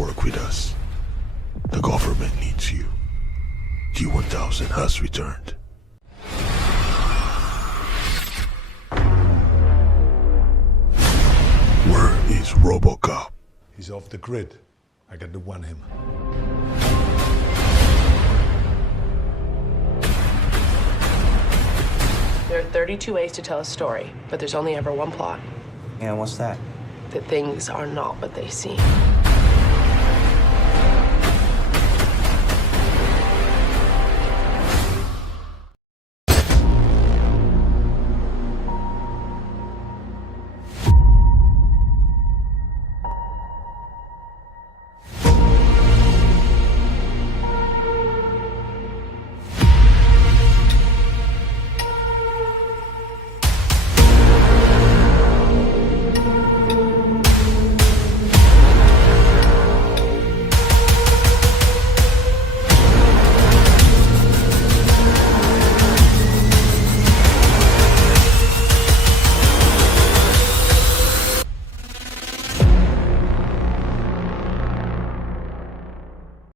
work with us. The government needs you. T-1000 has returned. Where is RoboCop? He's off the grid. I got to want him. There are 32 ways to tell a story, but there's only ever one plot. And what's that? That things are not what they seem.